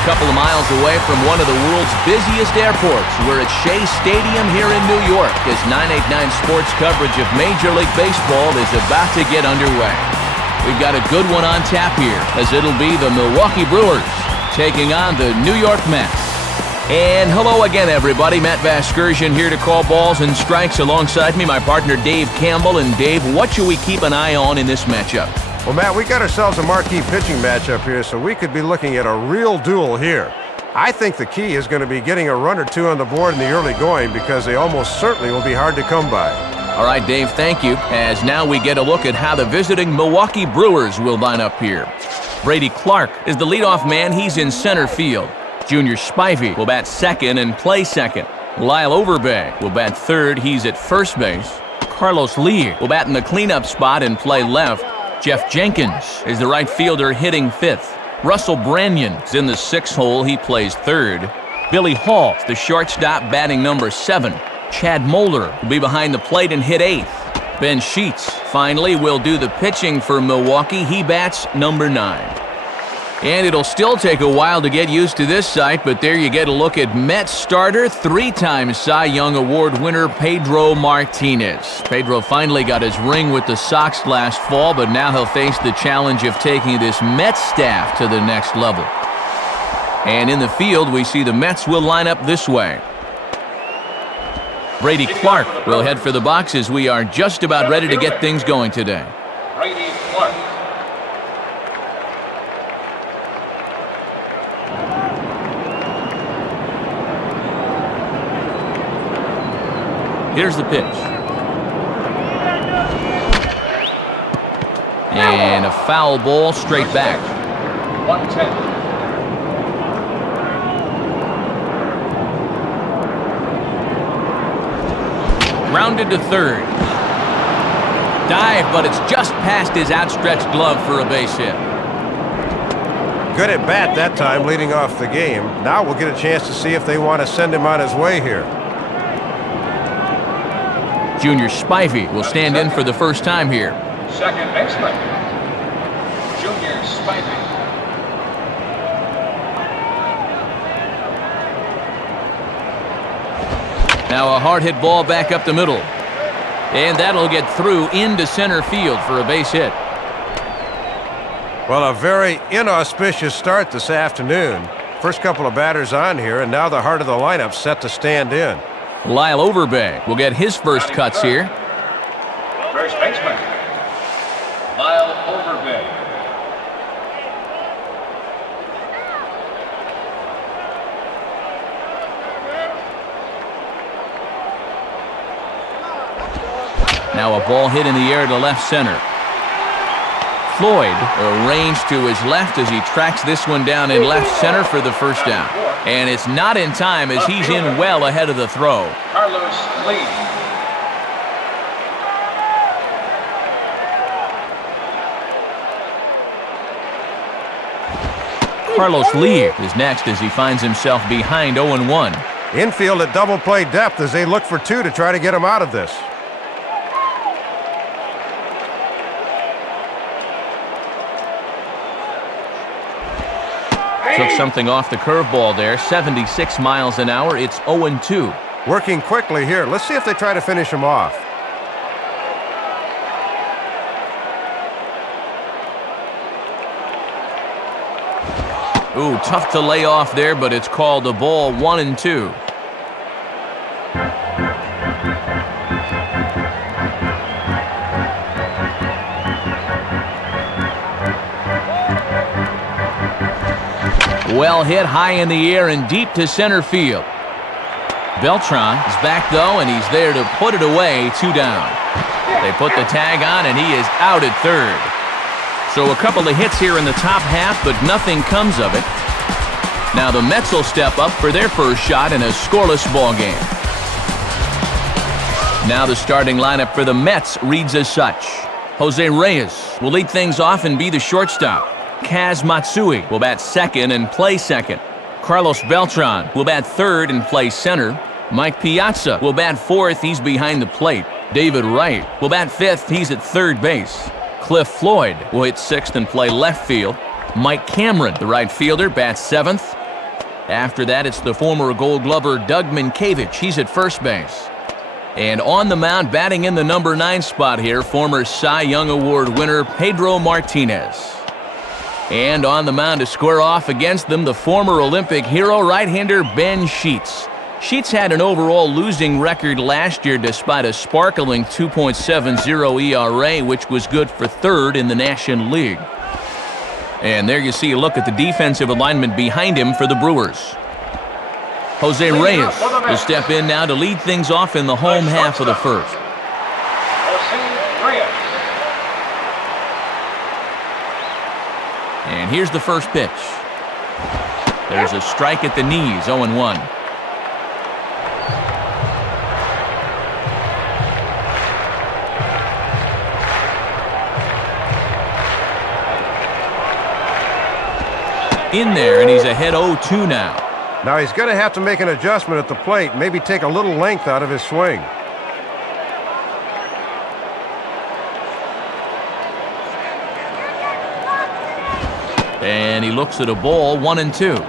a couple of miles away from one of the world's busiest airports. We're at Shea Stadium here in New York as 989 Sports coverage of Major League Baseball is about to get underway. We've got a good one on tap here as it'll be the Milwaukee Brewers taking on the New York Mets. And hello again, everybody. Matt Vasgersian here to call balls and strikes alongside me, my partner Dave Campbell. And Dave, what should we keep an eye on in this matchup? Well, Matt, we got ourselves a marquee pitching matchup here, so we could be looking at a real duel here. I think the key is going to be getting a run or two on the board in the early going because they almost certainly will be hard to come by. All right, Dave, thank you. As now we get a look at how the visiting Milwaukee Brewers will line up here. Brady Clark is the leadoff man. He's in center field. Junior Spivey will bat second and play second. Lyle Overbay will bat third. He's at first base. Carlos Lee will bat in the cleanup spot and play left. Jeff Jenkins is the right fielder hitting fifth. Russell Brannon's in the sixth hole. He plays third. Billy Hall is the shortstop batting number 7. Chad Moeller will be behind the plate and hit eighth. Ben Sheets finally will do the pitching for Milwaukee. He bats number 9. And it'll still take a while to get used to this sight, but there you get a look at Mets starter, 3-time Cy Young Award winner Pedro Martinez. Pedro finally got his ring with the Sox last fall, but now he'll face the challenge of taking this Mets staff to the next level. And in the field, we see the Mets will line up this way. Brady Clark will head for the boxes. We are just about ready to get things going today. Brady Clark. Here's the pitch. And a foul ball straight back. 110. Grounded to third. Dive, but it's just past his outstretched glove for a base hit. Good at bat that time, leading off the game. Now we'll get a chance to see if they want to send him on his way here. Junior Spivey will stand in for the first time here. Second baseman, Junior Spivey. Now a hard hit ball back up the middle. And that'll get through into center field for a base hit. Well, a very inauspicious start this afternoon. First couple of batters on here, and now the heart of the lineup set to stand in. Lyle Overbay will get his first cuts here. First baseman, Lyle Overbay. Now a ball hit in the air to left center. Floyd arranged to his left as he tracks this one down in left center for the first down. And it's not in time as he's in well ahead of the throw. Carlos Lee. Carlos Lee is next as he finds himself behind 0-1. Infield at double play depth as they look for 2 to try to get him out of this. Took something off the curveball there, 76 miles an hour. It's 0-2. Working quickly here. Let's see if they try to finish him off. Ooh, tough to lay off there, but it's called a ball. 1-2. Well hit high in the air and deep to center field. Beltran is back, though, and he's there to put it away. 2 down. They put the tag on, and he is out at third. So a couple of hits here in the top half, but nothing comes of it. Now the Mets will step up for their first shot in a scoreless ball game. Now the starting lineup for the Mets reads as such. Jose Reyes will lead things off and be the shortstop. Kaz Matsui will bat second and play second. Carlos Beltran will bat third and play center. Mike Piazza will bat fourth. He's behind the plate. David Wright will bat fifth. He's at third base. Cliff Floyd will hit sixth and play left field. Mike Cameron, the right fielder, bats seventh. After that, it's the former Gold Glover Doug Minkiewicz. He's at first base. And on the mound, batting in the number 9 spot here, former Cy Young Award winner Pedro Martinez. And on the mound to square off against them, the former Olympic hero right-hander Ben Sheets. Sheets had an overall losing record last year despite a sparkling 2.70 ERA, which was good for 3rd in the National League. And there you see a look at the defensive alignment behind him for the Brewers. Jose Reyes will step in now to lead things off in the home half of the first. Jose Reyes. And here's the first pitch. There's a strike at the knees, 0-1. In there, and he's ahead 0-2 now. Now he's going to have to make an adjustment at the plate, maybe take a little length out of his swing. And he looks at a ball, 1-2.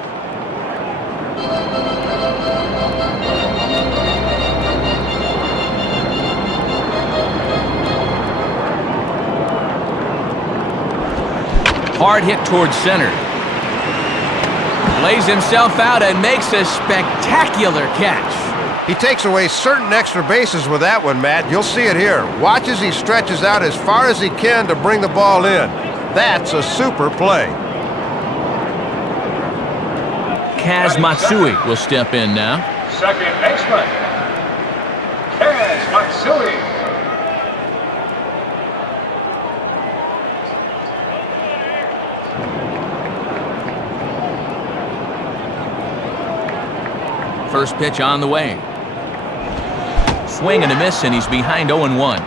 Hard hit towards center. Lays himself out and makes a spectacular catch. He takes away certain extra bases with that one, Matt. You'll see it here. Watch as he stretches out as far as he can to bring the ball in. That's a super play. Kaz Matsui will step in now. Second baseman, Kaz Matsui. First pitch on the way. Swing and a miss, and he's behind 0-1.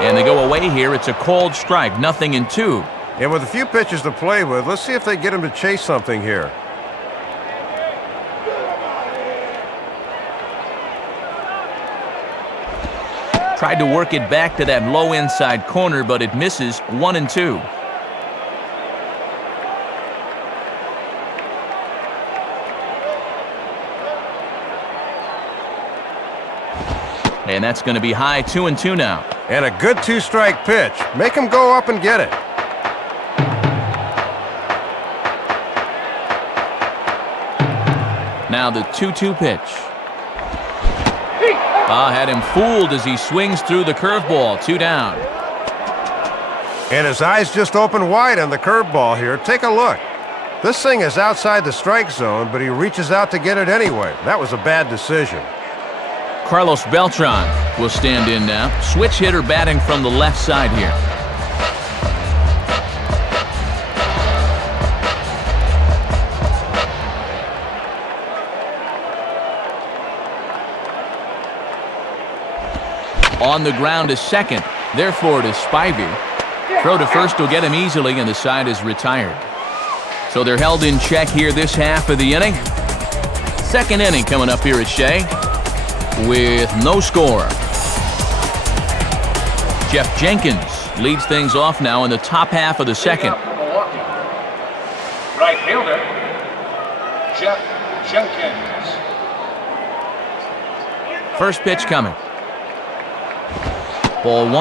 And they go away here. It's a called strike, 0-2. And with a few pitches to play with, let's see if they get him to chase something here. Tried to work it back to that low inside corner, but it misses, 1-2. And that's going to be high, 2-2 now. And a good 2-strike pitch. Make him go up and get it. Now the 2-2 pitch. Had him fooled as he swings through the curveball, 2 down. And his eyes just open wide on the curveball here. Take a look. This thing is outside the strike zone, but he reaches out to get it anyway. That was a bad decision. Carlos Beltran will stand in now. Switch hitter batting from the left side here. On the ground is second. Therefore, it is Spivey. Throw to first will get him easily, and the side is retired. So they're held in check here this half of the inning. Second inning coming up here at Shea with no score. Jeff Jenkins leads things off now in the top half of the second. Right fielder, Jeff Jenkins. First pitch coming. Ball 1.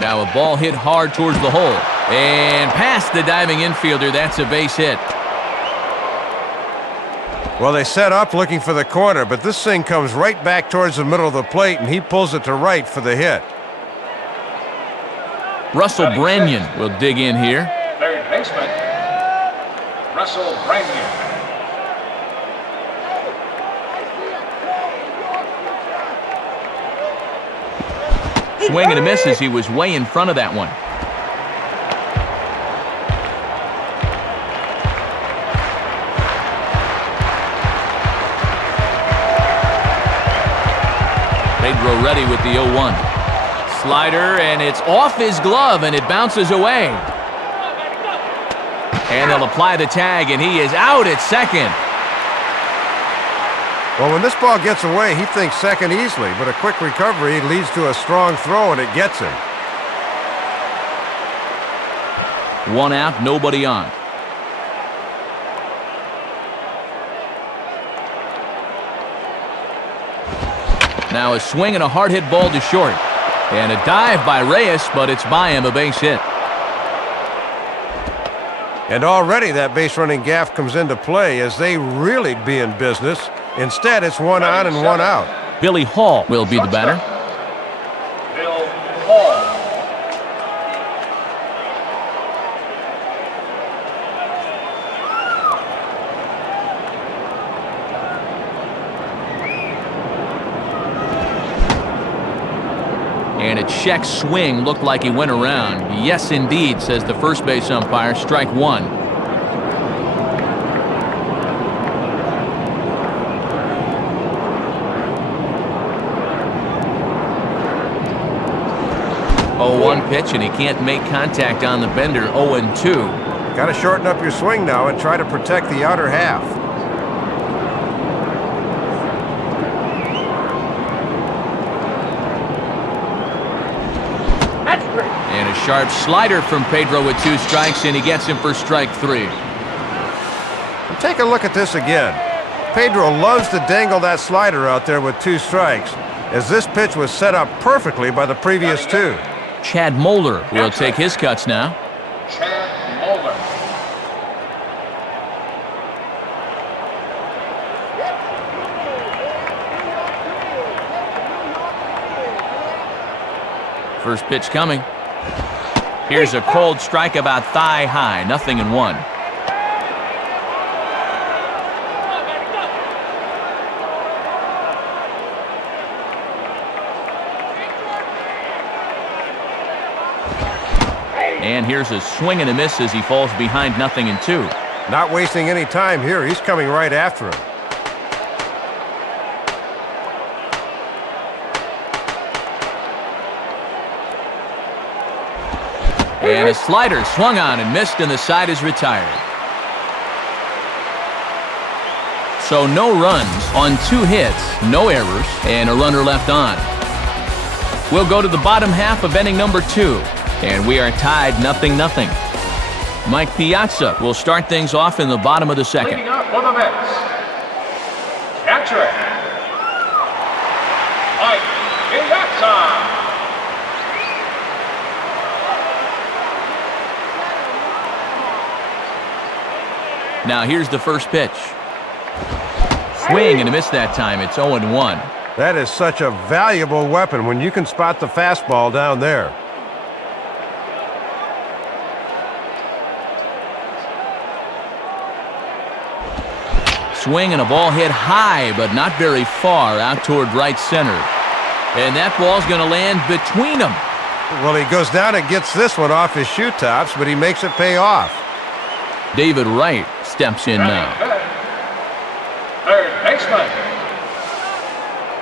Now a ball hit hard towards the hole. And past the diving infielder, that's a base hit. Well, they set up looking for the corner, but this thing comes right back towards the middle of the plate, and he pulls it to right for the hit. Russell Branyan will dig in here. Third baseman, Russell Branyan. Swing and a miss as he was way in front of that one. Pedro ready with the 0-1. Slider, and it's off his glove, and it bounces away. And they'll apply the tag, and he is out at second. Well, when this ball gets away, he thinks second easily, but a quick recovery leads to a strong throw, and it gets him. 1 out, nobody on. Now a swing and a hard hit ball to short. And a dive by Reyes, but it's by him, a base hit. And already that base running gaff comes into play as they really be in business. Instead, it's 1 on and 1 out. Billy Hall will be the batter. Bill Hall. And a check swing looked like he went around. Yes, indeed, says the first base umpire. Strike 1. Oh, 1 pitch, and he can't make contact on the bender. 0-2. Got to shorten up your swing now and try to protect the outer half. And a sharp slider from Pedro with 2 strikes, and he gets him for strike 3. And take a look at this again. Pedro loves to dangle that slider out there with 2 strikes, as this pitch was set up perfectly by the previous 2. Chad Moeller will take his cuts now. Chad Moeller. First pitch coming. Here's a cold strike about thigh high. 0-1. And here's a swing and a miss as he falls behind 0-2. Not wasting any time here. He's coming right after him. And a slider swung on and missed, and the side is retired. So no runs on 2 hits, no errors, and a runner left on. We'll go to the bottom half of inning number 2, and we are tied 0-0. Mike Piazza will start things off in the bottom of the second. Leading up for the Mets. Catcher. Mike Piazza. Now here's the first pitch. Swing and a miss that time. It's 0-1. That is such a valuable weapon when you can spot the fastball down there. Swing and a ball hit high, but not very far out toward right center. And that ball's going to land between them. Well, he goes down and gets this one off his shoe tops, but he makes it pay off. David Wright steps in now. Third baseman.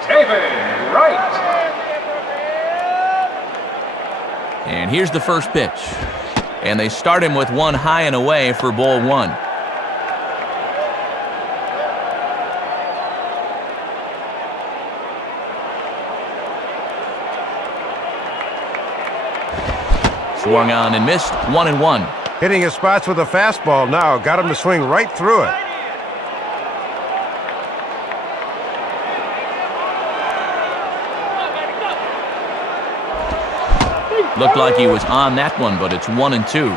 David Wright. And here's the first pitch. And they start him with 1 high and away for ball 1. Swung on and missed. 1-1. Hitting his spots with a fastball now. Got him to swing right through it. Looked like he was on that one, but it's 1-2.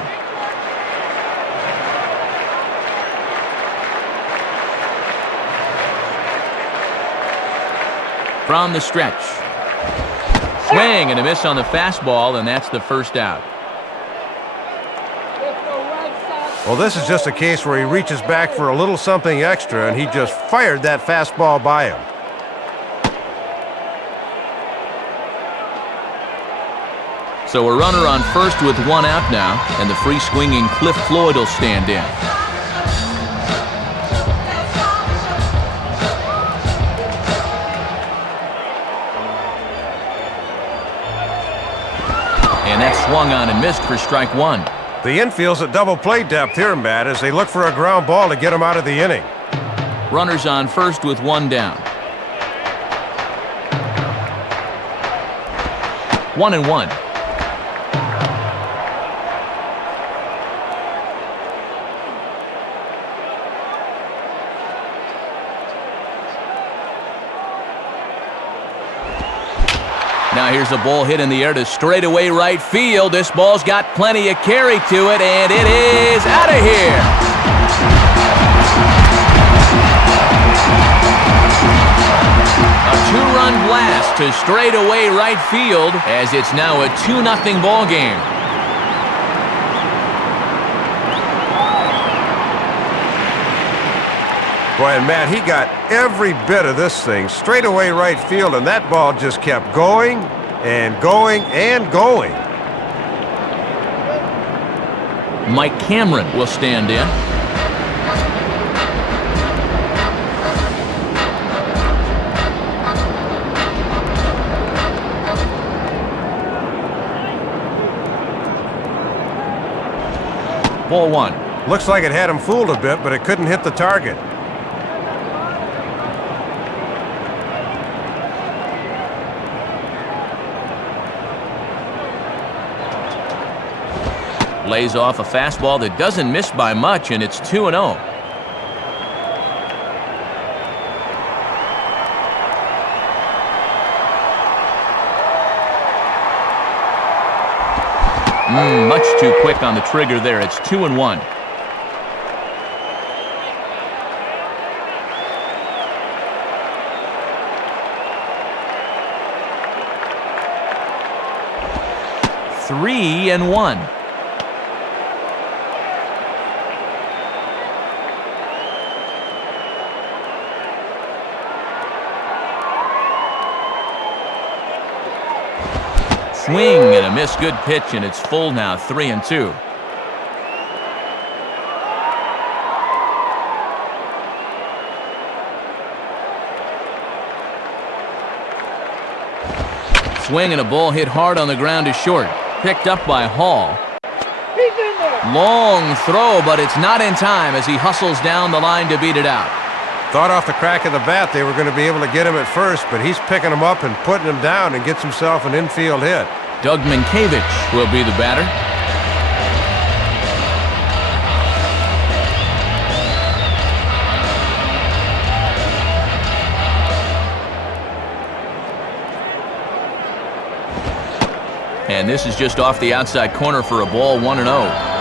From the stretch. Swing and a miss on the fastball, and that's the first out. Well, this is just a case where he reaches back for a little something extra, and he just fired that fastball by him. So a runner on first with 1 out now, and the free swinging Cliff Floyd will stand in. And that's swung on and missed for strike one. The infield's at double play depth here, Matt, as they look for a ground ball to get him out of the inning. Runners on first with one down. 1-1. Now here's a ball hit in the air to straightaway right field. This ball's got plenty of carry to it, and it is out of here. A two-run blast to straightaway right field as it's now a 2-0 ball game. Boy, and Matt, he got every bit of this thing straight away right field, and that ball just kept going and going and going. Mike Cameron will stand in. Ball one. Looks like it had him fooled a bit, but it couldn't hit the target. Lays off a fastball that doesn't miss by much, and it's 2-0. Much too quick on the trigger there. It's 2-1. Three and one. Swing and a miss. Good pitch, and it's full now. 3-2. Swing and a ball hit hard on the ground to short. Picked up by Hall. Long throw, but it's not in time as he hustles down the line to beat it out. Thought off the crack of the bat they were going to be able to get him at first, but he's picking him up and putting him down and gets himself an infield hit. Doug Minkiewicz will be the batter. And this is just off the outside corner for a ball. 1-0.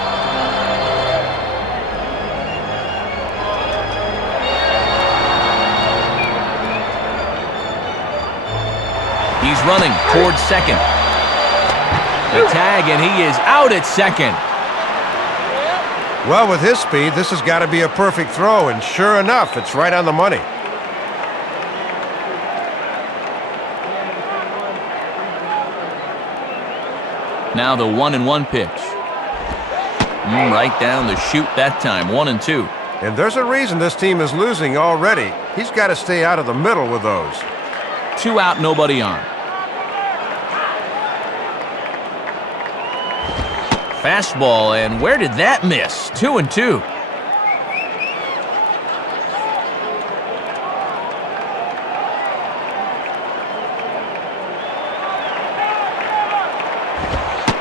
He's running towards second. The tag, and he is out at second. Well, with his speed, this has got to be a perfect throw, and sure enough, it's right on the money. Now the 1-1 pitch. Right down the chute that time. 1-2. And there's a reason this team is losing already. He's got to stay out of the middle with those. 2 out, nobody on. Fastball, and where did that miss? 2-2.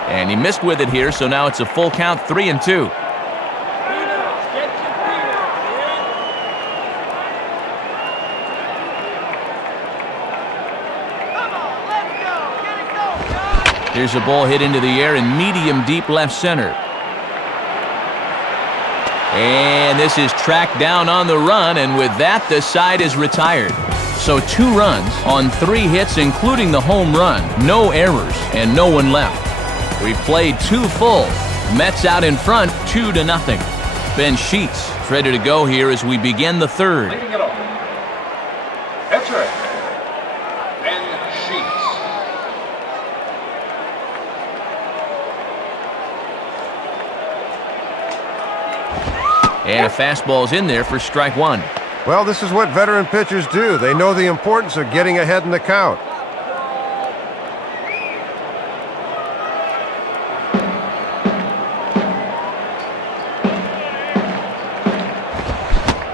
And he missed with it here, so now it's a full count. 3-2. Here's a ball hit into the air in medium deep left center. And this is tracked down on the run, and with that, the side is retired. So 2 runs on 3 hits, including the home run. No errors, and no one left. We played 2 full. Mets out in front, 2-0. Ben Sheets ready to go here as we begin the third. Leading it off. Pitcher, Ben Sheets. And a fastball's in there for strike one. Well, this is what veteran pitchers do. They know the importance of getting ahead in the count.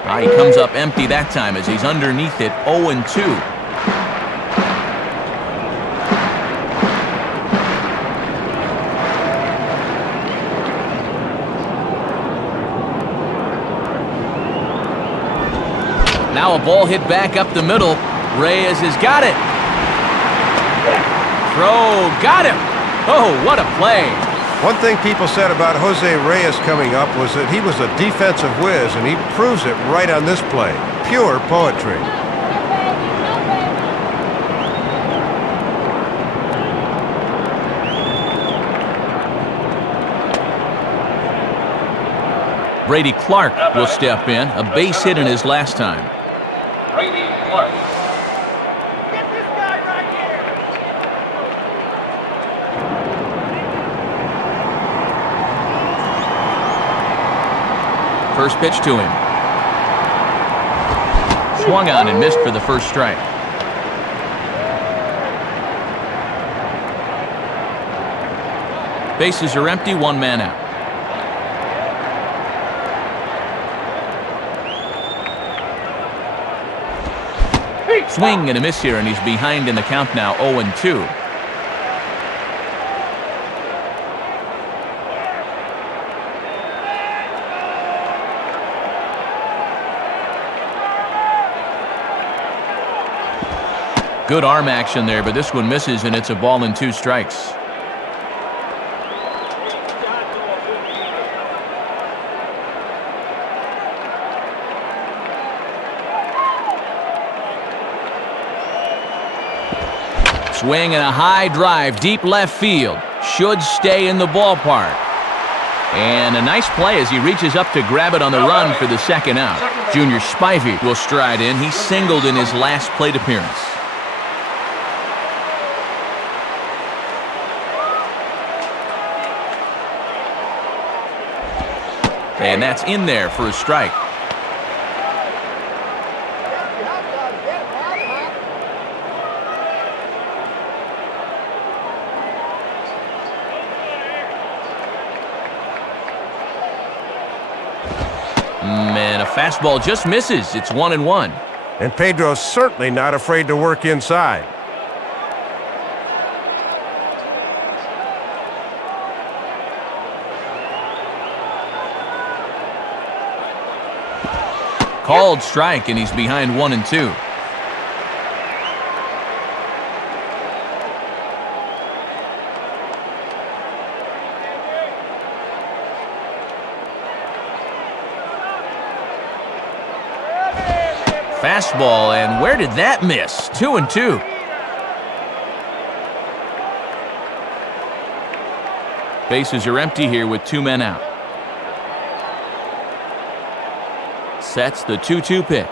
He comes up empty that time as he's underneath it, 0-2. Now a ball hit back up the middle. Reyes has got it. Throw, got him. Oh, what a play. One thing people said about Jose Reyes coming up was that he was a defensive whiz, and he proves it right on this play. Pure poetry. Brady Clark will step in, a base hit in his last time. Brady Clark. Get this guy right here. First pitch to him. Swung on and missed for the first strike. Bases are empty, one man out. Swing and a miss here, and he's behind in the count now, 0-2. Good arm action there, but this one misses, and it's a ball and 2 strikes. Swing and a high drive, deep left field. Should stay in the ballpark. And a nice play as he reaches up to grab it on the run for the second out. Junior Spivey will stride in. He singled in his last plate appearance. And that's in there for a strike. And a fastball just misses. It's 1-1. And Pedro's certainly not afraid to work inside. Called strike, and he's behind 1-2. Fastball, and where did that miss? 2-2. Bases are empty here with 2 men out. Sets the 2-2 pitch.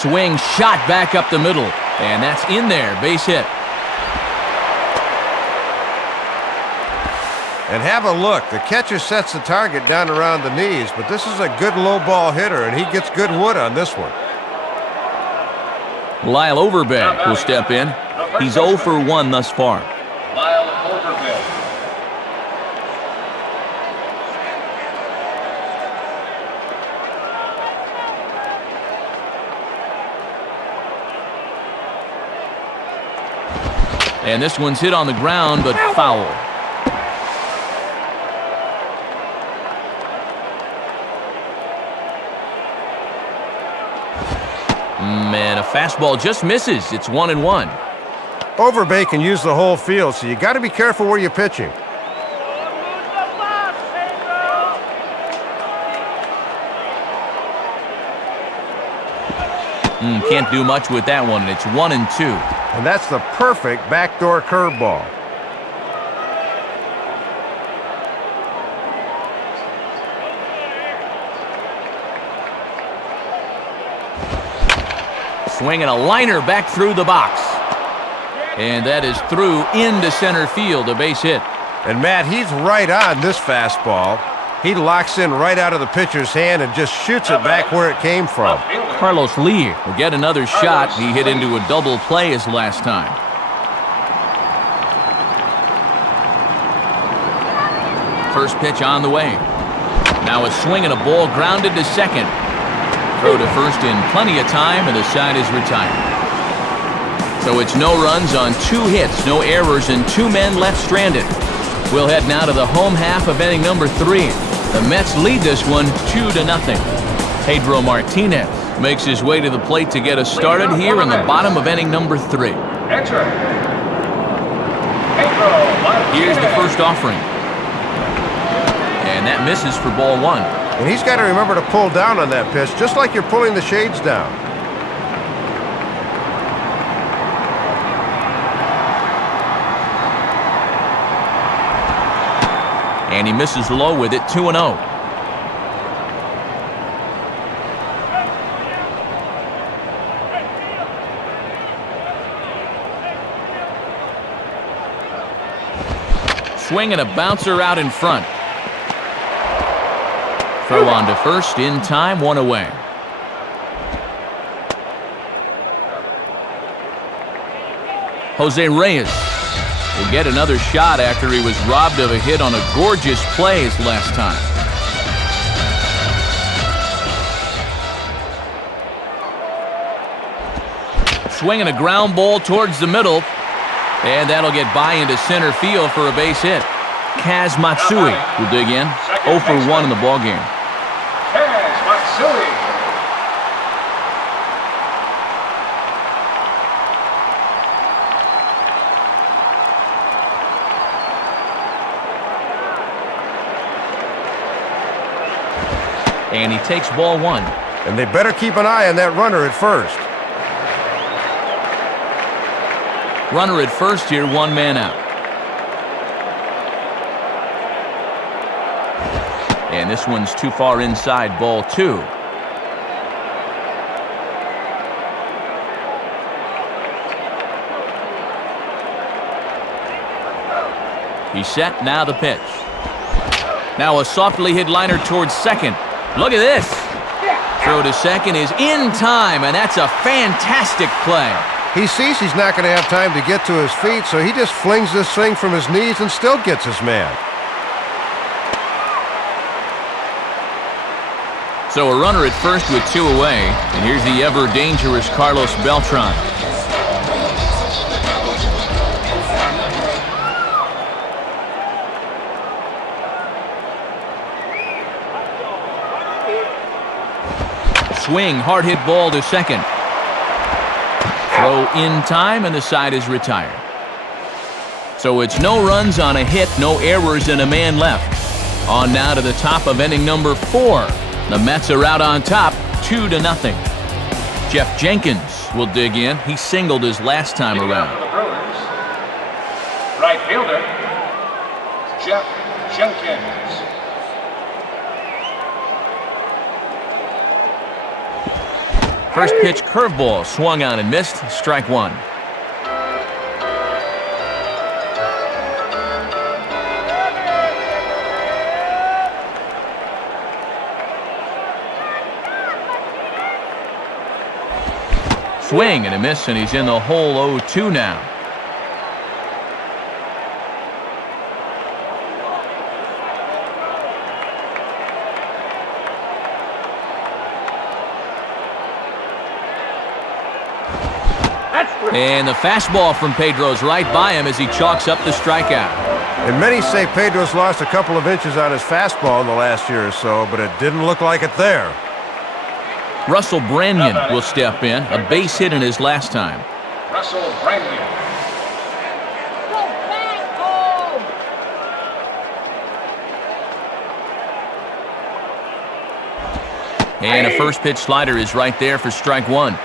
Swing, shot back up the middle, and that's in there, base hit. And have a look. The catcher sets the target down around the knees, but this is a good low ball hitter, and he gets good wood on this one. Lyle Overbeck will step in. He's 0 for 1 thus far. Lyle Overbeck. And this one's hit on the ground, but foul. And a fastball just misses. It's 1-1. Overbay can use the whole field, so you got to be careful where you're pitching. Can't do much with that one. It's 1-2. And that's the perfect backdoor curveball. Swinging a liner back through the box. And that is through into center field, a base hit. And Matt, he's right on this fastball. He locks in right out of the pitcher's hand and just shoots it back where it came from. Carlos Lee will get another shot. He hit into a double play his last time. First pitch on the way. Now a swing and a ball grounded to second. Throw to first in plenty of time, and the side is retired. So it's no runs on 2 hits, no errors, and 2 men left stranded. We'll head now to the home half of inning number 3. The Mets lead this one 2-0. Pedro Martinez makes his way to the plate to get us started here in the bottom of inning number 3. Enter. Pedro Martinez. Here's the first offering. And that misses for ball 1. And he's got to remember to pull down on that pitch, just like you're pulling the shades down. And he misses low with it, 2-0. Swing and a bouncer out in front. Throw on to first, in time, 1 away. Jose Reyes will get another shot after he was robbed of a hit on a gorgeous play his last time. Swinging a ground ball towards the middle, and that'll get by into center field for a base hit. Kaz Matsui will dig in, 0 for 1 in the ballgame. Kaz Matsui. And he takes ball 1. And they better keep an eye on that runner at first. Runner at first here, 1 man out. And this one's too far inside, ball 2. He's set, now the pitch. Now a softly hit liner towards second. Look at this. Throw to second is in time, and that's a fantastic play. He sees he's not going to have time to get to his feet, so he just flings this thing from his knees and still gets his man. So a runner at first with 2 away, and here's the ever-dangerous Carlos Beltran. Swing, hard hit ball to second. Throw in time, and the side is retired. So it's no runs on a hit, no errors, and a man left. On now to the top of inning number 4. The Mets are out on top, 2-0. Jeff Jenkins will dig in. He singled his last time around. For the Brewers, right fielder, Jeff Jenkins. First pitch curveball swung on and missed. Strike 1. Swing and a miss, and he's in the hole 0-2 now. And the fastball from Pedro's right by him as he chalks up the strikeout. And many say Pedro's lost a couple of inches on his fastball in the last year or so, but it didn't look like it there. Russell Branyan will step in, a base hit in his last time. Russell Branyan. Go back home! And a first pitch slider is right there for strike 1.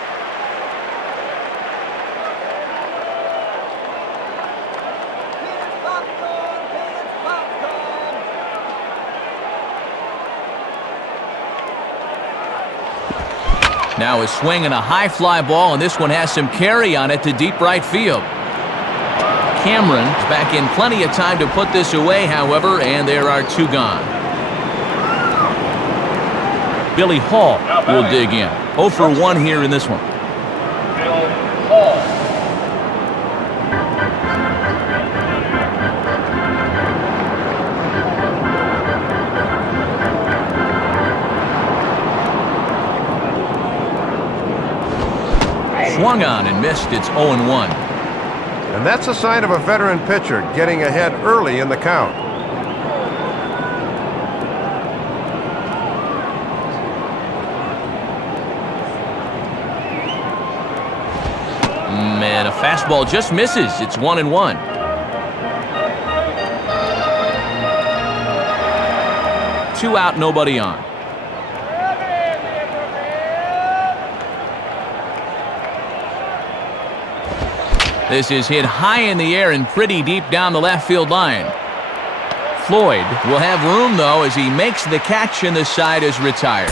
Now a swing and a high fly ball, and this one has some carry on it to deep right field. Cameron is back in plenty of time to put this away, however, and there are 2 gone. Billy Hall will dig in. 0 for 1 here in this one. Bill Hall. swung on and missed. It's 0-1. And that's a sign of a veteran pitcher getting ahead early in the count. And a fastball just misses. It's 1-1. Two out, nobody on. This is hit high in the air and pretty deep down the left field line. Floyd will have room, though, as he makes the catch and the side is retired.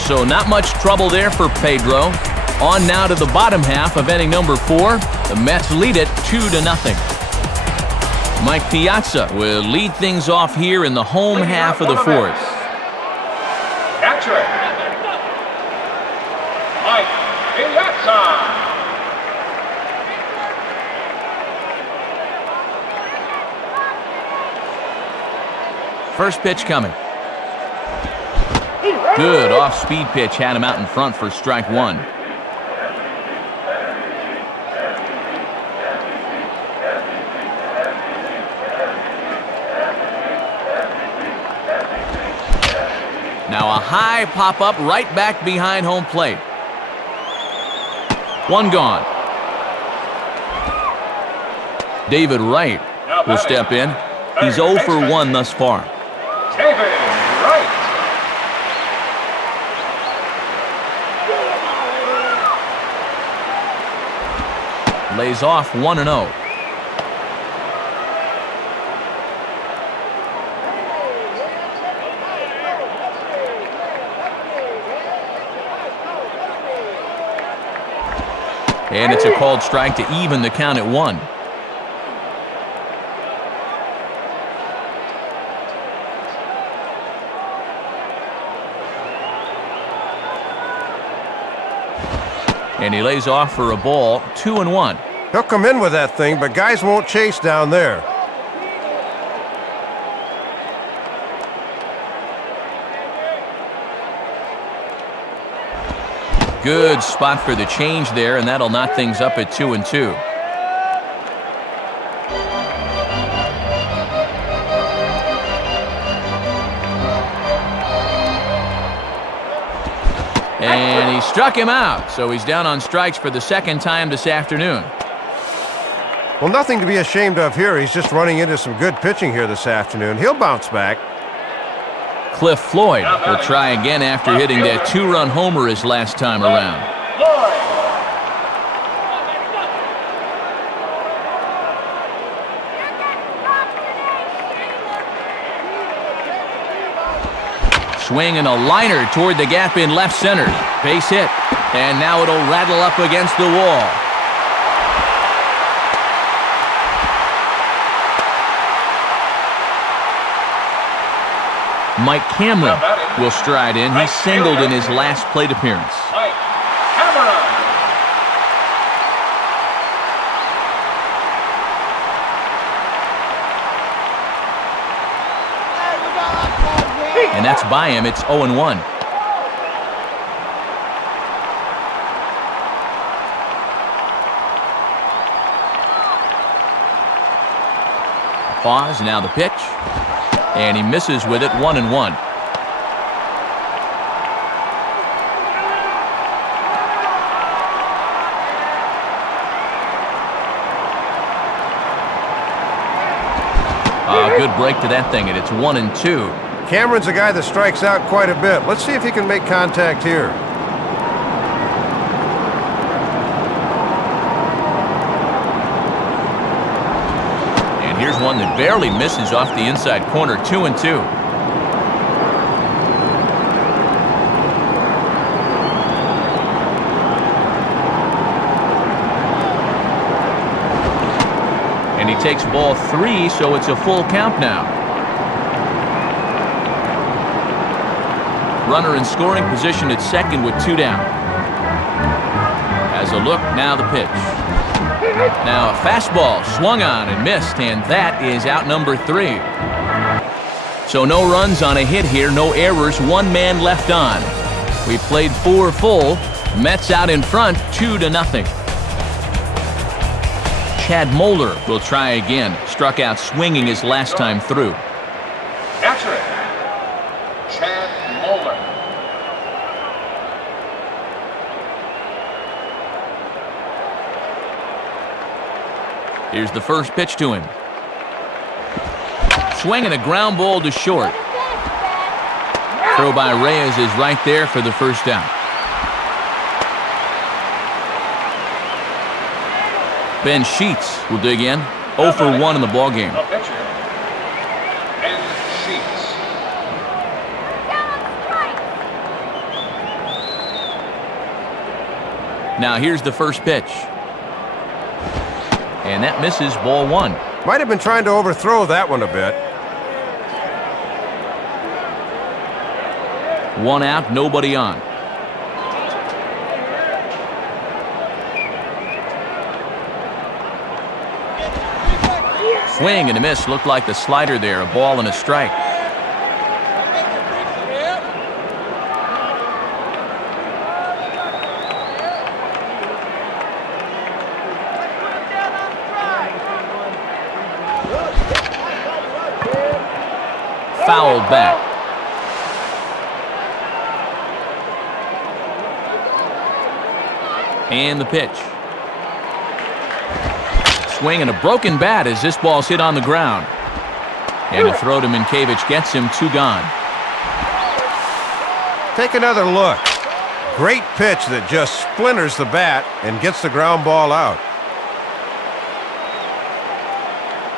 So not much trouble there for Pedro. On now to the bottom half of inning number 4. The Mets lead it 2-0. Mike Piazza will lead things off here in the home half of the 4th. Catcher, Mike Piazza. First pitch coming. Good off-speed pitch had him out in front for strike 1. Now a high pop-up right back behind home plate. One gone. David Wright will step in. He's 0 for 1 thus far. David Wright. Lays off 1-0. And it's a called strike to even the count at 1. And he lays off for a ball, 2-1. He'll come in with that thing, but guys won't chase down there. Good spot for the change there, and that'll knock things up at 2-2. And he struck him out, so he's down on strikes for the second time this afternoon. Well, nothing to be ashamed of here. He's just running into some good pitching here this afternoon. He'll bounce back. Cliff Floyd will try again after hitting that 2-run homer his last time around. Swing and a liner toward the gap in left center. Base hit. And now it'll rattle up against the wall. Mike Cameron will stride in. He singled in his last plate appearance. Mike Cameron. And that's by him. It's 0-1. Pause, now the pitch. And he misses with it, 1-1. Good break to that thing, and it's 1-2. Cameron's a guy that strikes out quite a bit. Let's see if he can make contact here. And here's one that barely misses off the inside corner, 2-2. And he takes ball 3, so it's a full count now. Runner in scoring position at second with 2 down. Has a look, now the pitch. Now a fastball swung on and missed, and that is out number 3. So no runs on a hit here, no errors, 1 man left on. We played 4 full. Mets out in front, 2-0. Chad Moeller will try again. Struck out swinging his last time through. Answer it. Chad Moeller. Here's the first pitch to him. Swinging a ground ball to short. Throw by Reyes is right there for the first out. Ben Sheets will dig in. 0 for 1 in the ballgame. The pitcher. Ben Sheets. Now here's the first pitch. And that misses, ball 1. Might have been trying to overthrow that one a bit. 1 out, nobody on. Swing and a miss. Looked like the slider there. A ball and a strike. Fouled back. And the pitch. Swing and a broken bat as this ball's hit on the ground. And a throw to Minkiewicz gets him 2 gone. Take another look. Great pitch that just splinters the bat and gets the ground ball out.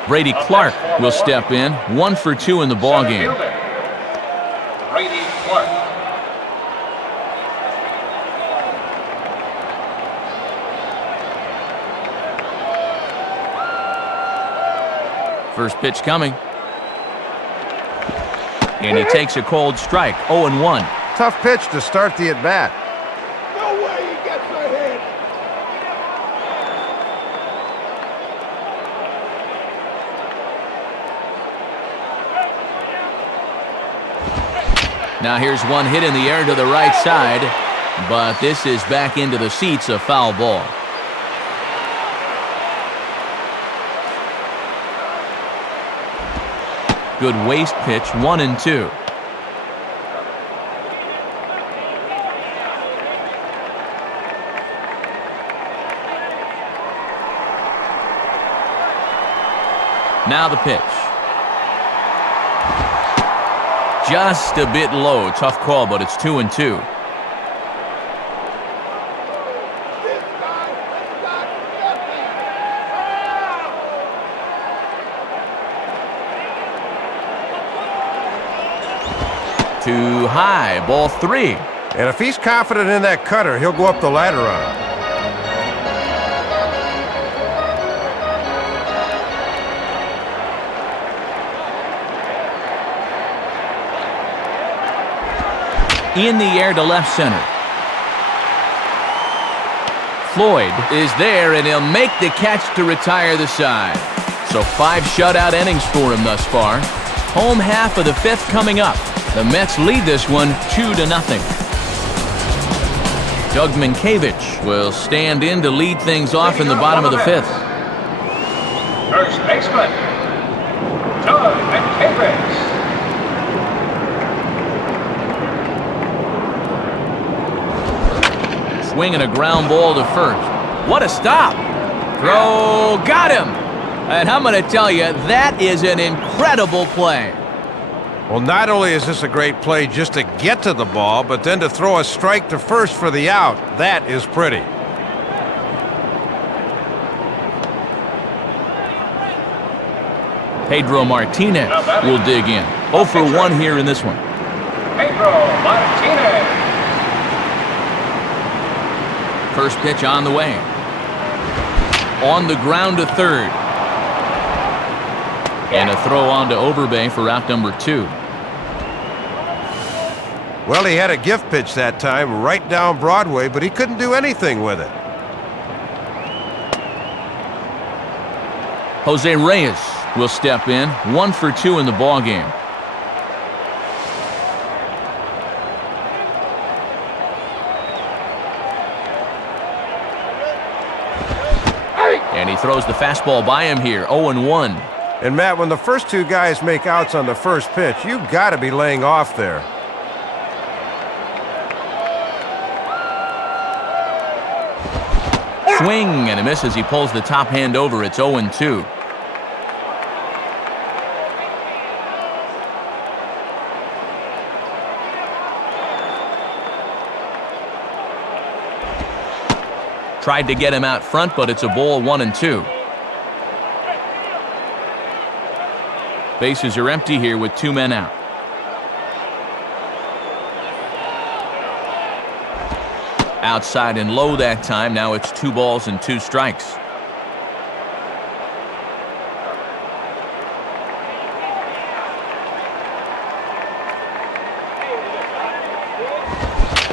Brady Clark will step in. 1 for 2 in the ballgame. Brady Clark. First pitch coming. And he takes a cold strike. 0-1. Tough pitch to start the at-bat. No way he gets a hit. Now here's one hit in the air to the right side. But this is back into the seats, a foul ball. Good waist pitch, 1-2. Now the pitch. Just a bit low. Tough call, but it's 2-2. This guy has got nothing. Too high, ball 3. And if he's confident in that cutter, he'll go up the ladder on it. In the air to left center. Floyd is there, and he'll make the catch to retire the side. So 5 shutout innings for him thus far. Home half of the 5th coming up. The Mets lead this one 2-0. Doug Minkiewicz will stand in to lead things off in the bottom of the 5th. First baseman. Doug Minkiewicz. Swinging a ground ball to first. What a stop! Throw, got him! And I'm going to tell you, that is an incredible play. Well, not only is this a great play just to get to the ball, but then to throw a strike to first for the out. That is pretty. Pedro Martinez will dig in. 0 for 1 here in this one. Pedro Martinez. First pitch on the way. On the ground to third. And a throw on to Overbay for out number 2. Well, he had a gift pitch that time right down Broadway, but he couldn't do anything with it. Jose Reyes will step in. 1 for 2 in the ballgame. And he throws the fastball by him here, 0-1. And Matt, when the first two guys make outs on the first pitch, you've got to be laying off there. Swing and a miss as he pulls the top hand over. It's 0-2. Tried to get him out front, but it's a ball, 1-2. Bases are empty here with 2 men out. Outside and low that time. Now it's 2 balls and 2 strikes.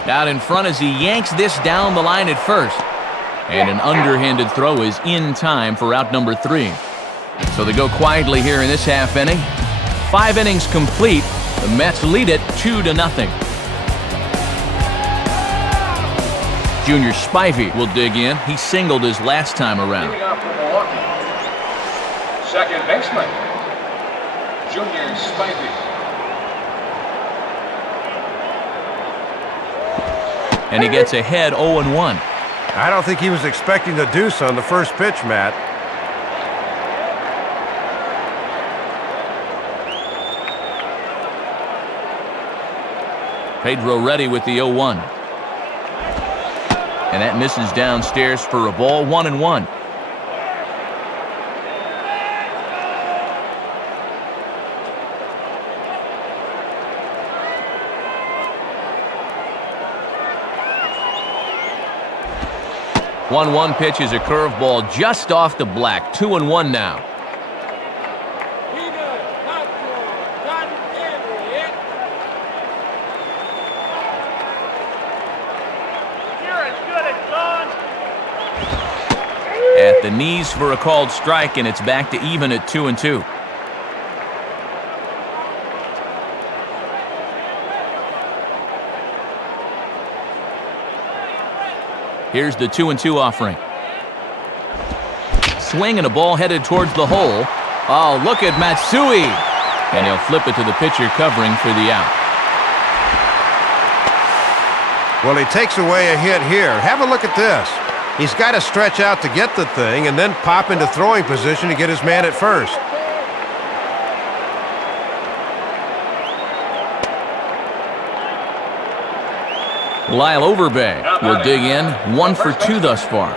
Out in front as he yanks this down the line at first. And an underhanded throw is in time for out number 3. So they go quietly here in this half inning. 5 innings complete. The Mets lead it 2-0. Junior Spivey will dig in. He singled his last time around. Leading off for Milwaukee, second baseman, Junior Spivey. And he gets ahead 0-1. I don't think he was expecting the deuce on the first pitch, Matt. Pedro ready with the 0-1. And that misses downstairs for a ball, 1-1. One pitch is a curveball just off the black. 2-1 now. At the knees for a called strike, and it's back to even at 2-2. Here's the 2-2 offering. Swing and a ball headed towards the hole. Oh, look at Matsui. And he'll flip it to the pitcher covering for the out. Well, he takes away a hit here. Have a look at this. He's got to stretch out to get the thing and then pop into throwing position to get his man at first. Lyle Overbay will dig in. 1 for 2 thus far.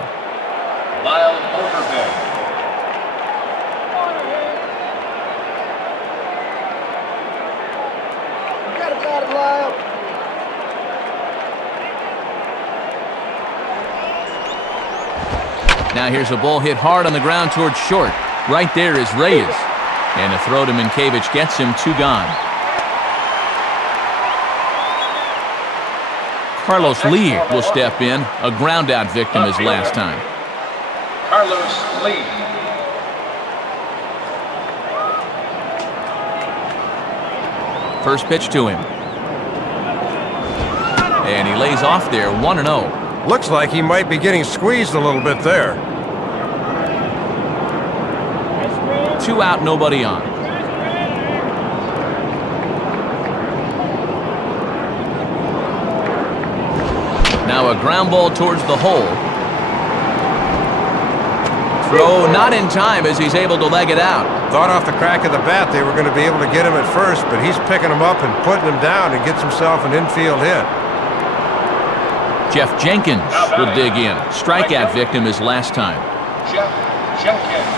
Lyle Overbay. Forget about it, Lyle. Now here's a ball hit hard on the ground towards short. Right there is Reyes. And a throw to Minkiewicz gets him 2 gone. Carlos Lee will step in. A ground-out victim as last time. Carlos Lee. First pitch to him. And he lays off there, 1-0. Looks like he might be getting squeezed a little bit there. 2 out, nobody on. Now a ground ball towards the hole. Throw not in time as he's able to leg it out. Thought off the crack of the bat they were going to be able to get him at first, but he's picking him up and putting him down and gets himself an infield hit. Jeff Jenkins will dig in. Strikeout victim as last time. Jeff Jenkins.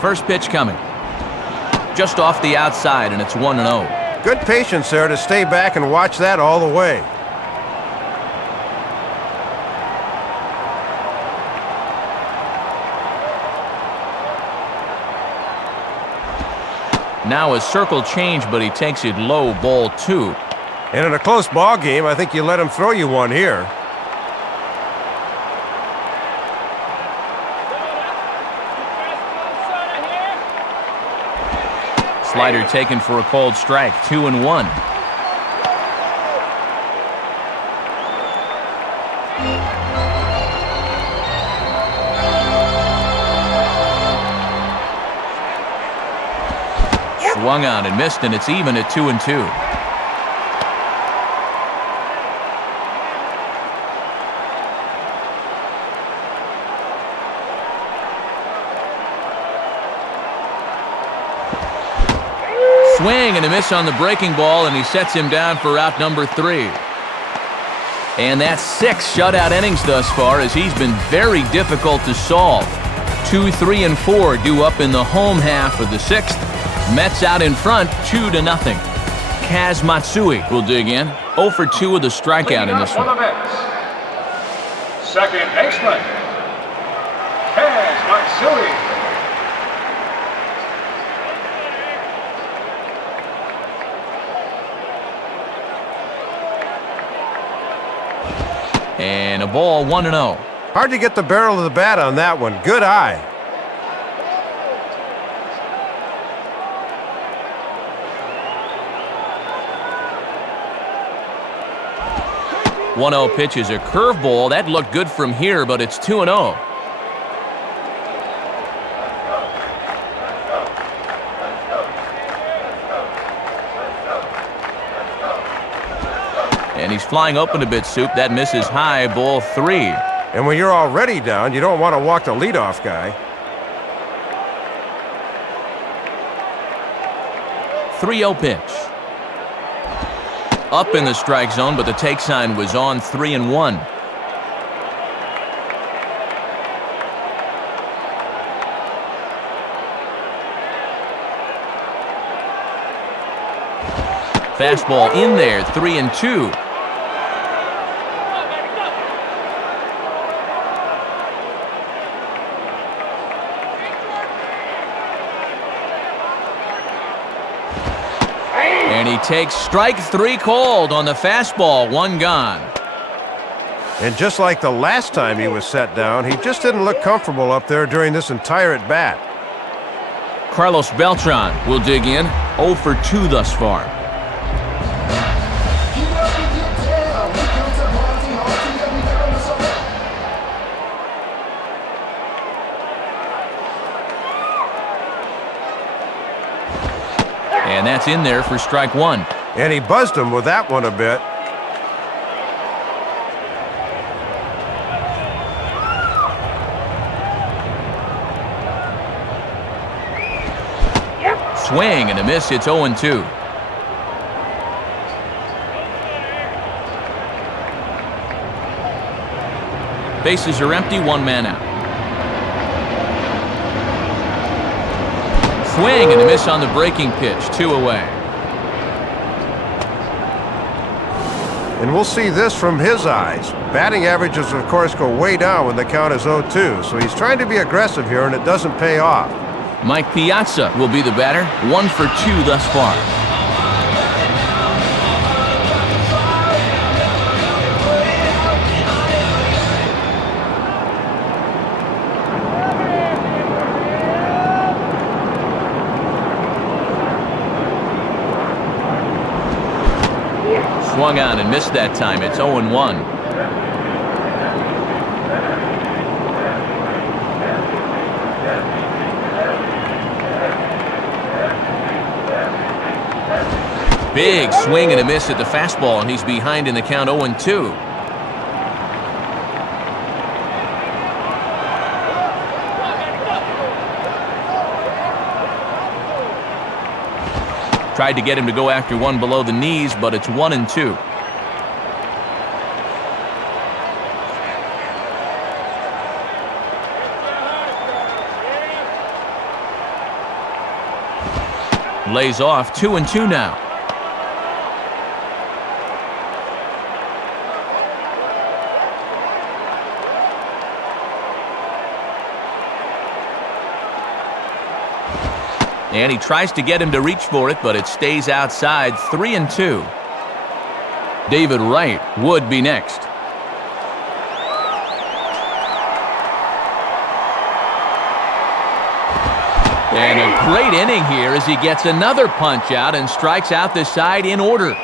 First pitch coming. Just off the outside, and it's 1-0. Good patience there to stay back and watch that all the way. Now a circle change, but he takes it low, ball 2. And in a close ball game, I think you let him throw you one here. Slider taken for a called strike, 2-1. Swung on and missed, and it's even at 2-2. Swing and a miss on the breaking ball, and he sets him down for out number 3. And that's 6 shutout innings thus far, as he's been very difficult to solve. 2, 3, and 4 due up in the home half of the 6th. Mets out in front, 2-0. Kaz Matsui will dig in. 0 for 2 with a strikeout in this one. For the Mets, second baseman, Kaz Matsui. And a ball, 1-0. Hard to get the barrel of the bat on that one. Good eye. One-0 pitch is a curveball. That looked good from here, but it's 2-0. And he's flying open a bit, Soup. That misses high, ball 3. And when you're already down, you don't want to walk the leadoff guy. 3-0 pitch. Up in the strike zone, but the take sign was on. 3-1. Fastball in there. 3-2. And he takes strike 3 called on the fastball. 1 gone. And just like the last time he was set down, he just didn't look comfortable up there during this entire at-bat. Carlos Beltran will dig in. 0 for 2 thus far. And that's in there for strike 1. And he buzzed him with that one a bit. Swing and a miss. It's 0-2. Bases are empty. 1 man out. Swing and a miss on the breaking pitch. 2 away. And we'll see this from his eyes. Batting averages, of course, go way down when the count is 0-2. So he's trying to be aggressive here, and it doesn't pay off. Mike Piazza will be the batter. 1 for 2 thus far. Swung on and missed that time. It's 0-1. Big swing and a miss at the fastball, and he's behind in the count. 0-2. Tried to get him to go after one below the knees, but it's 1-2. Lays off. 2-2 now. And he tries to get him to reach for it, but it stays outside. 3-2. David Wright would be next. And a great inning here as he gets another punch out and strikes out the side in order.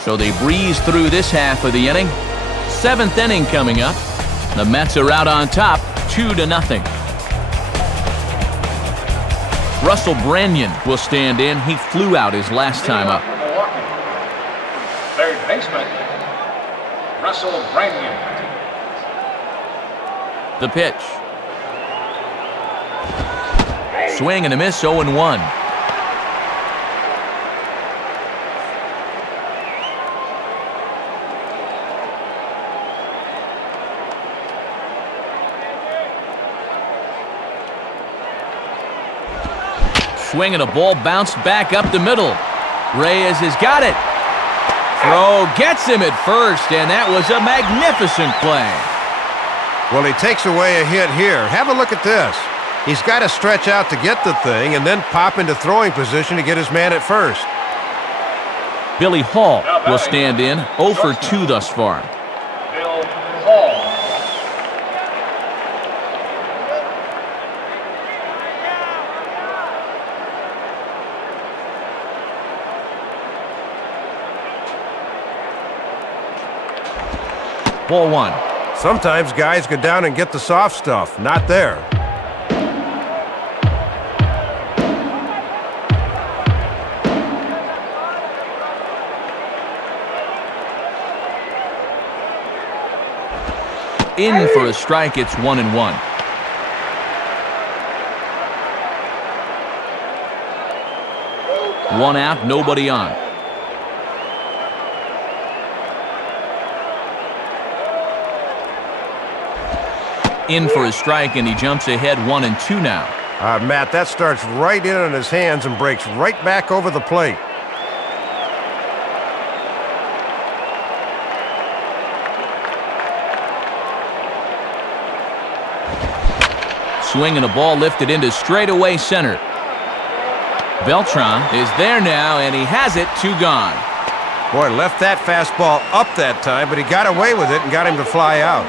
So they breeze through this half of the inning. 7th inning coming up. The Mets are out on top, 2-0. Russell Branyan will stand in. He flew out his last time up. Milwaukee. Third baseman, Russell Branyan. The pitch. Swing and a miss, 0-1. Swing and a ball bounced back up the middle. Reyes has got it. Throw gets him at first, and that was a magnificent play. Well, he takes away a hit here. Have a look at this. He's got to stretch out to get the thing and then pop into throwing position to get his man at first. Billy Hall will stand in, 0 for 2 thus far. Bill Hall. Ball 1. Sometimes guys go down and get the soft stuff. Not there. In for a strike, it's 1-1. One out, nobody on. In for a strike, and he jumps ahead 1-2 now. Matt, that starts right in on his hands and breaks right back over the plate. Swing and a ball lifted into straightaway center. Beltran is there now, and he has it, 2 gone. Boy, left that fastball up that time, but he got away with it and got him to fly out.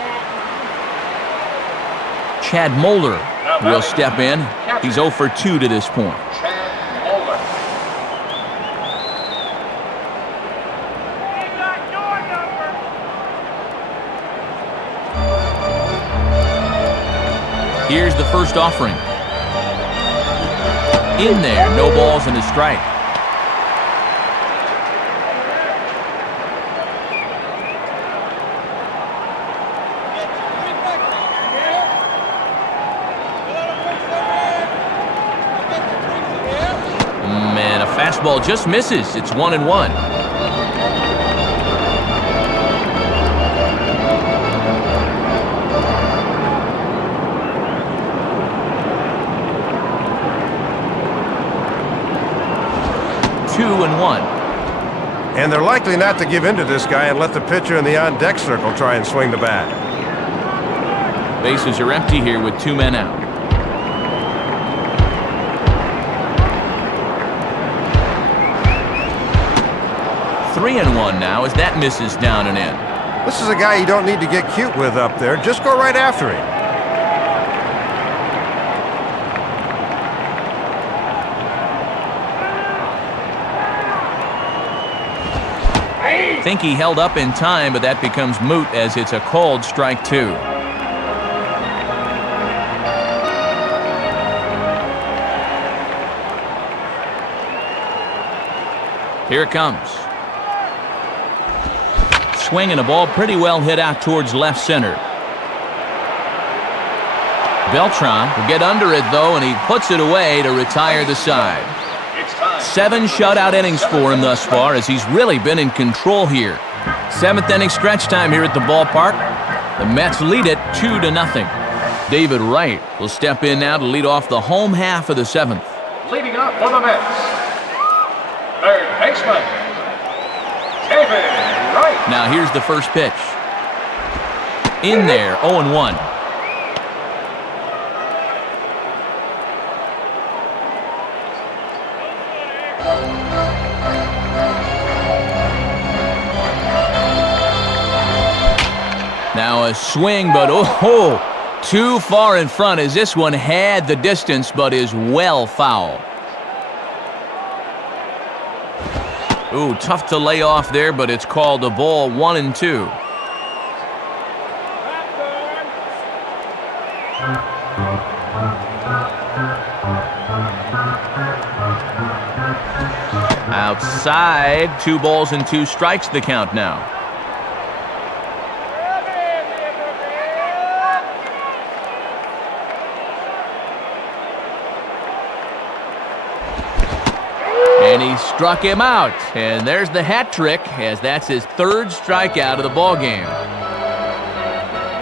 Chad Moeller will step in. He's 0 for 2 to this point. Chad Moeller. Here's the first offering. In there, no balls and a strike. Man, a fastball just misses. It's 1-1. And they're likely not to give in to this guy and let the pitcher in the on-deck circle try and swing the bat. Bases are empty here with 2 men out. 3-1 now as that misses down and in. This is a guy you don't need to get cute with up there. Just go right after him. Think he held up in time, but that becomes moot as it's a called strike 2. Here it comes. Swing and a ball pretty well hit out towards left center. Beltran will get under it though, and he puts it away to retire the side. 7 shutout innings for him thus far as he's really been in control here. 7th inning stretch time here at the ballpark. The Mets lead it 2-0. David Wright will step in now to lead off the home half of the 7th. Leading up for the Mets, third baseman, David Wright. Now here's the first pitch. In there, 0-1. Now a swing, but too far in front as this one had the distance but is well foul. Ooh, tough to lay off there, but it's called a ball, 1-2. Outside, 2 balls and 2 strikes the count now. And he struck him out. And there's the hat trick, as that's his 3rd strikeout of the ballgame.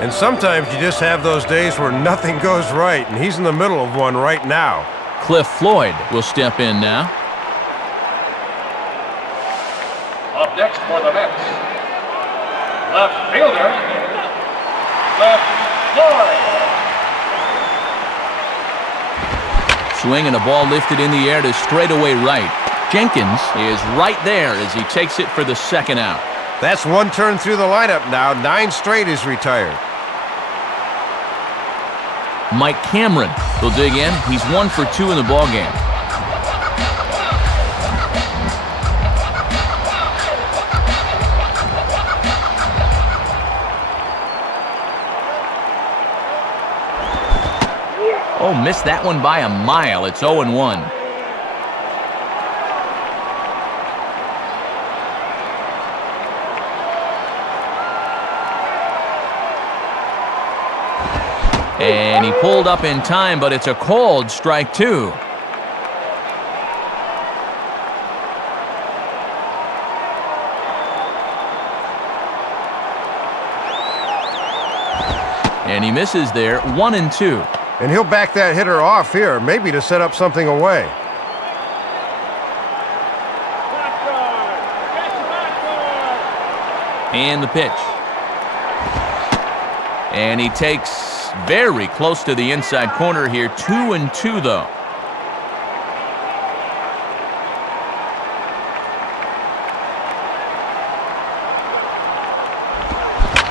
And sometimes you just have those days where nothing goes right, and he's in the middle of one right now. Cliff Floyd will step in now. Up next for the Mets, left fielder, left Floyd. Swing and a ball lifted in the air to straightaway right. Jenkins is right there as he takes it for the 2nd out. That's 1 turn through the lineup now. 9 straight is retired. Mike Cameron will dig in. He's 1 for 2 in the ballgame. Oh, missed that one by a mile. It's 0-1. And he pulled up in time, but it's a called strike 2. And he misses there, 1-2. And he'll back that hitter off here, maybe to set up something away. And the pitch. And he takes very close to the inside corner here. 2-2 though.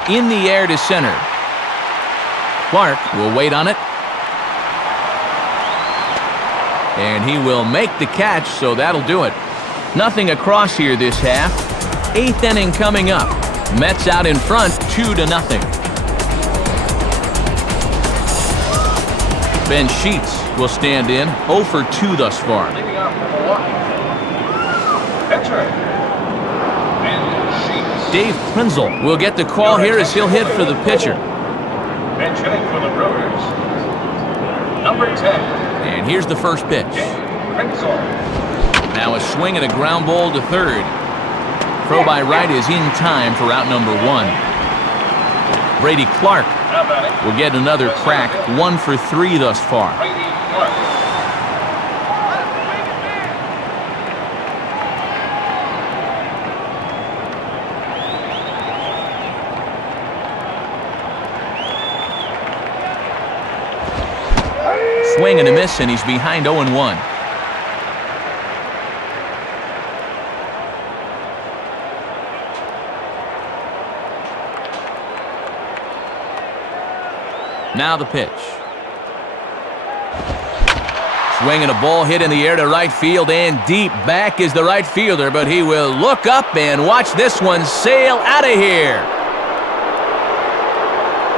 In the air to center. Clark will wait on it. And he will make the catch, so that'll do it. Nothing across here this half. 8th inning coming up. Mets out in front, 2-0. Ben Sheets will stand in, 0 for 2 thus far. Leading off for Milwaukee, pitcher, Ben Sheets. Dave Prinzel will get the call here as he'll hit for the pitcher. Bench hitting for the Brewers, number 10. And here's the first pitch. Prinzel. Now a swing and a ground ball to 3rd. Throw by right is in time for out number 1. Brady Clark will get another crack, 1 for 3 thus far. Brady Clark. Swing and a miss, and he's behind 0-1. Now the pitch. Swing and a ball hit in the air to right field, and deep back is the right fielder, but he will look up and watch this one sail out of here.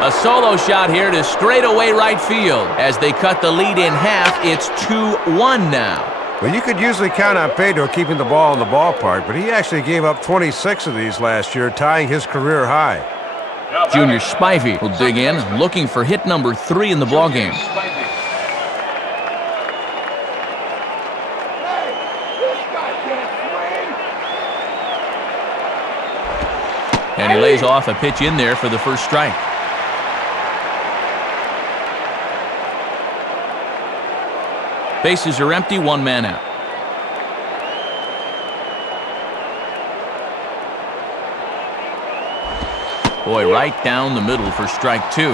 A solo shot here to straightaway right field. As they cut the lead in half, it's 2-1 now. Well, you could usually count on Pedro keeping the ball in the ballpark, but he actually gave up 26 of these last year, tying his career high. Junior Spivey will dig in, looking for hit number 3 in the ballgame. And he lays off a pitch in there for the first strike. Bases are empty, 1 man out. Boy, right down the middle for strike 2.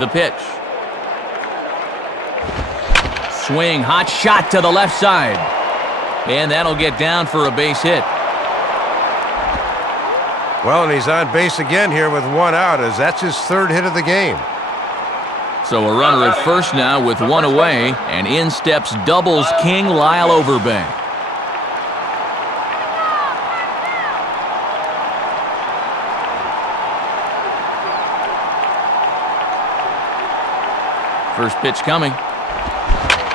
The pitch. Swing, hot shot to the left side. And that'll get down for a base hit. Well, and he's on base again here with 1 out, as that's his 3rd hit of the game. So a runner at first now with 1 away, and in steps doubles king Lyle Overbank. First pitch coming.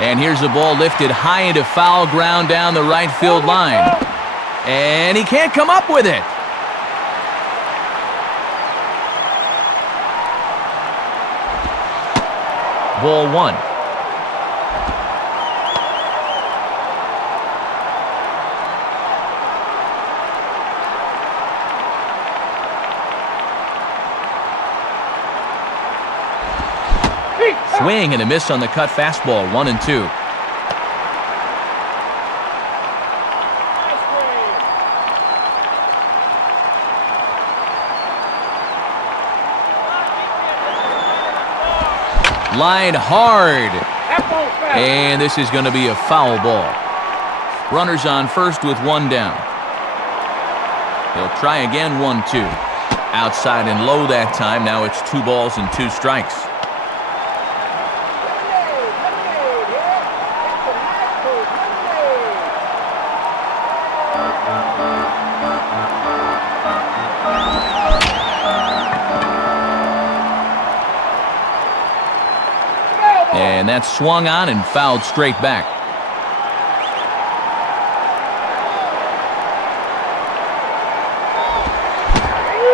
And here's the ball lifted high into foul ground down the right field line. And he can't come up with it. Ball one. Swing and a miss on the cut fastball, 1-2. Line hard. And this is going to be a foul ball. Runners on first with one down. He'll try again, 1-2. Outside and low that time. Now it's 2 balls and 2 strikes. And that's swung on and fouled straight back.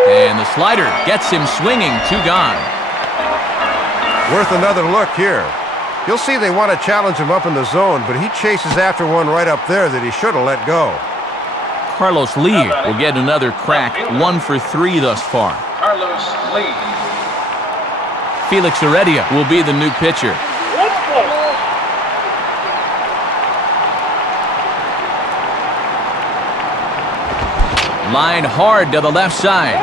And the slider gets him swinging, 2 gone. Worth another look here. You'll see they want to challenge him up in the zone, but he chases after one right up there that he should have let go. Carlos Lee will get another crack, 1 for 3 thus far. Carlos Lee. Felix Heredia will be the new pitcher. Line hard to the left side,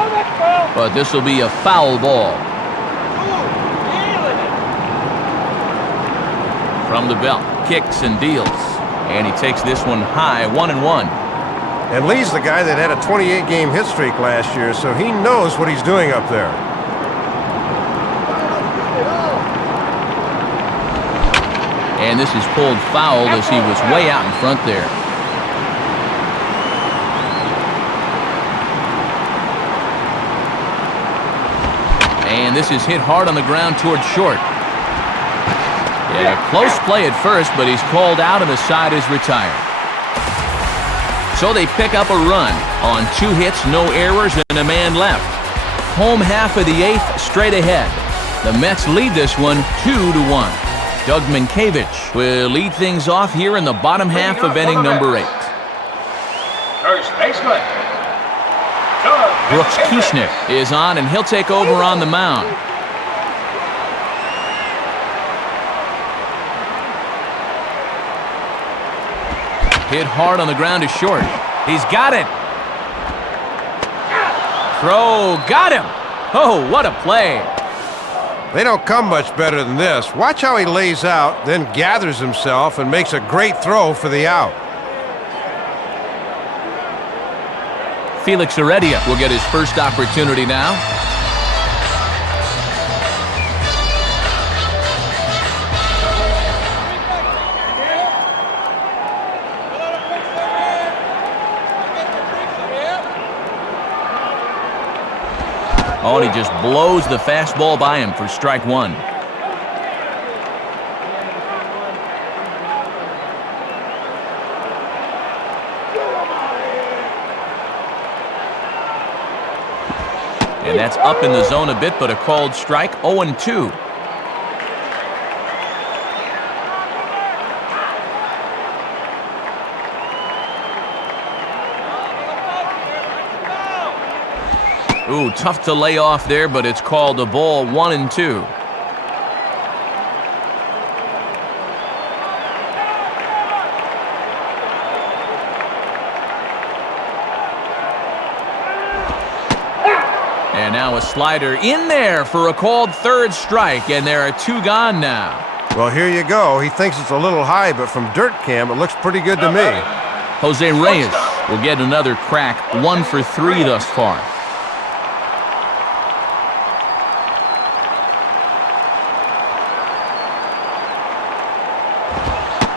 but this will be a foul ball. From the belt, kicks and deals, and he takes this one high, 1-1. And Lee's the guy that had a 28-game hit streak last year, so he knows what he's doing up there. And this is pulled foul as he was way out in front there. And this is hit hard on the ground towards short. Yeah, close play at first, but he's called out and the side is retired. So they pick up a run on 2 hits, no errors, and a man left. Home half of the 8th, straight ahead. The Mets lead this one 2-1. Doug Minkiewicz will lead things off here in the bottom half of inning number 8. First baseman, Doug Brooks Kieschnick is on, and he'll take over on the mound. Hit hard on the ground to short. He's got it. Throw, got him. Oh, what a play. They don't come much better than this. Watch how he lays out, then gathers himself and makes a great throw for the out. Felix Heredia will get his first opportunity now. Oh, and he just blows the fastball by him for strike 1. And that's up in the zone a bit, but a called strike, 0-2. Ooh, tough to lay off there, but it's called a ball, 1-2. And now a slider in there for a called 3rd strike, and there are 2 gone now. Well, here you go. He thinks it's a little high, but from dirt cam, it looks pretty good to me. Jose Reyes will get another crack, 1 for 3 thus far.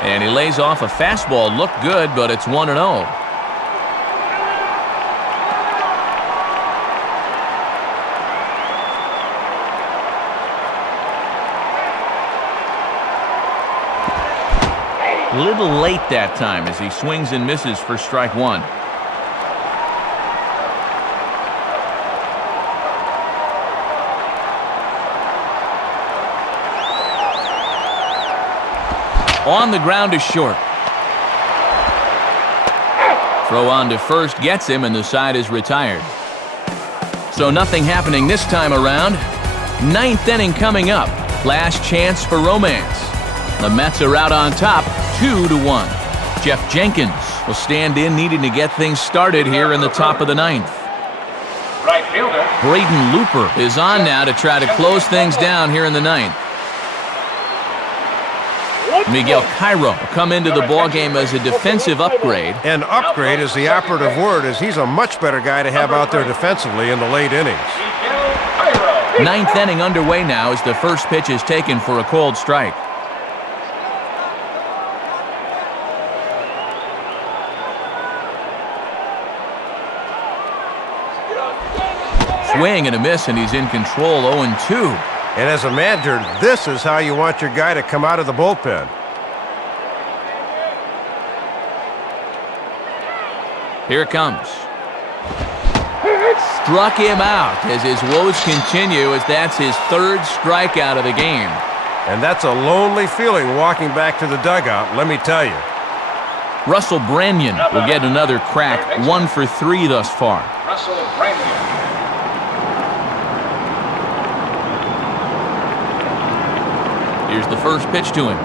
And he lays off a fastball. Looked good, but it's 1-0. little late that time as he swings and misses for strike one. On the ground is short. Throw on to first gets him, and the side is retired. So nothing happening this time around. Ninth inning coming up. Last chance for romance. The Mets are out on top, 2-1. Jeff Jenkins will stand in, needing to get things started here in the top of the ninth. Right fielder Braden Looper is on now to try to close things down here in the ninth. Miguel Cairo will come into the ballgame as a defensive upgrade. And upgrade is the operative word, as he's a much better guy to have out there defensively in the late innings. Ninth inning underway now as the first pitch is taken for a called strike. Swing and a miss, and he's in control, 0-2. And as a manager, this is how you want your guy to come out of the bullpen. Here it comes. Struck him out as his woes continue, as that's his third strikeout of the game. And that's a lonely feeling walking back to the dugout, let me tell you. Russell Branyan will get another crack, 1 for 3 thus far. Russell Branyan. Here's the first pitch to him.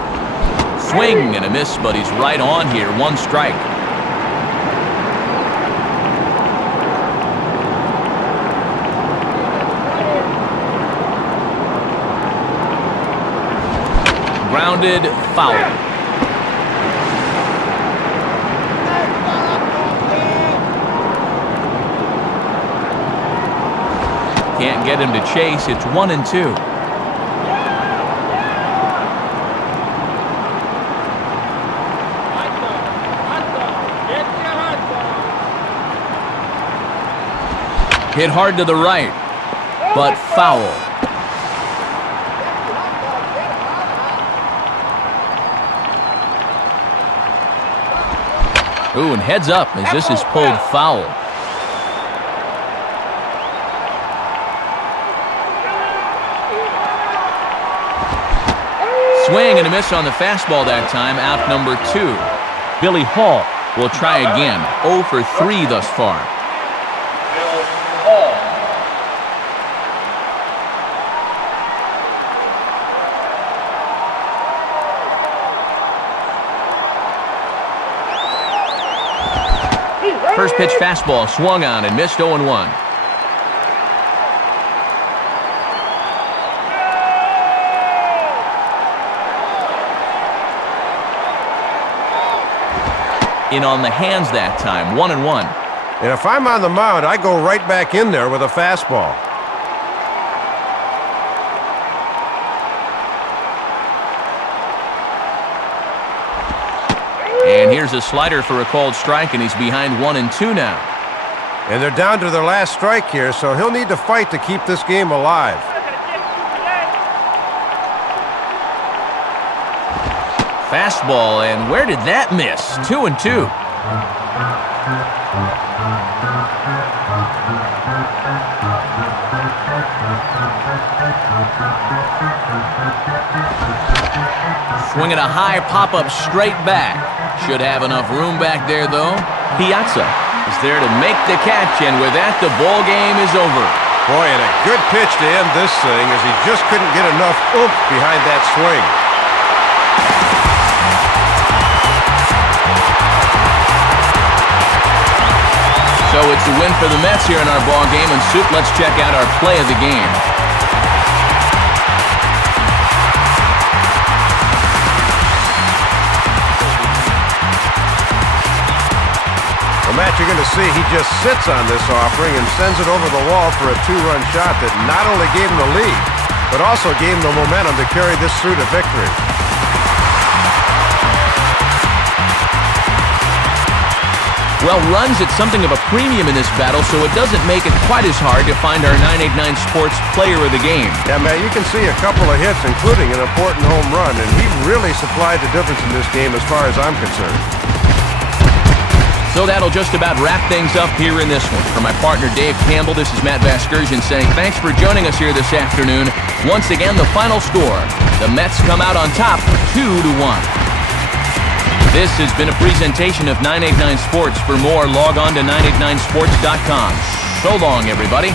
Swing and a miss, but he's right on here. 1 strike. Grounded, foul. Can't get him to chase. It's 1-2. Hit hard to the right, but foul. Ooh, and heads up as this is pulled foul. Swing and a miss on the fastball that time, out number 2. Billy Hall will try again, 0 for 3 thus far. First pitch fastball swung on and missed, 0-1. In on the hands that time, 1-1. And if I'm on the mound, I go right back in there with a fastball. And here's a slider for a called strike, and he's behind 1-2 now. And they're down to their last strike here, so he'll need to fight to keep this game alive. Fastball, and where did that miss? 2-2. Swinging a high pop-up straight back. Should have enough room back there, though. Piazza is there to make the catch, and with that, the ball game is over. Boy, and a good pitch to end this thing, as he just couldn't get enough oomph behind that swing. So it's a win for the Mets here in our ball game, and Soup, let's check out our play of the game. Matt, you're going to see he just sits on this offering and sends it over the wall for a 2-run shot that not only gave him the lead, but also gave him the momentum to carry this through to victory. Well, runs at something of a premium in this battle, so it doesn't make it quite as hard to find our 989 Sports player of the game. Yeah, Matt, you can see a couple of hits, including an important home run, and he really supplied the difference in this game as far as I'm concerned. So that'll just about wrap things up here in this one. For my partner Dave Campbell, this is Matt Vasgersian saying thanks for joining us here this afternoon. Once again, the final score. The Mets come out on top 2-1. This has been a presentation of 989 Sports. For more, log on to 989sports.com. So long, everybody.